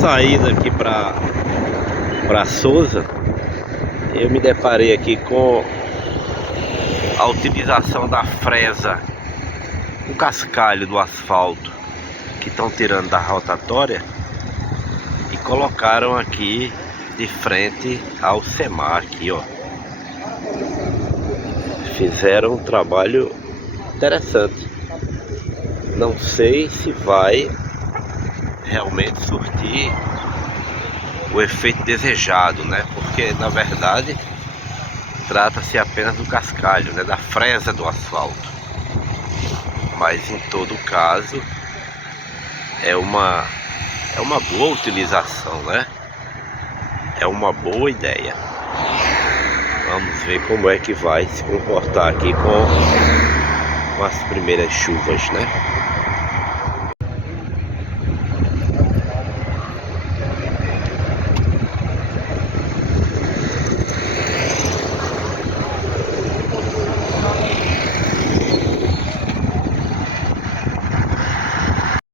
saída aqui para Souza, eu me deparei aqui com a utilização da fresa, o cascalho do asfalto que estão tirando da rotatória e colocaram aqui de frente ao SEMAR aqui, ó. Fizeram um trabalho interessante. Não sei se vai realmente surtir o efeito desejado, né? Porque na verdade trata-se apenas do cascalho, né? Da fresa do asfalto. Mas em todo caso é uma boa utilização, né? É uma boa ideia. Vamos ver como é que vai se comportar aqui com as primeiras chuvas, né?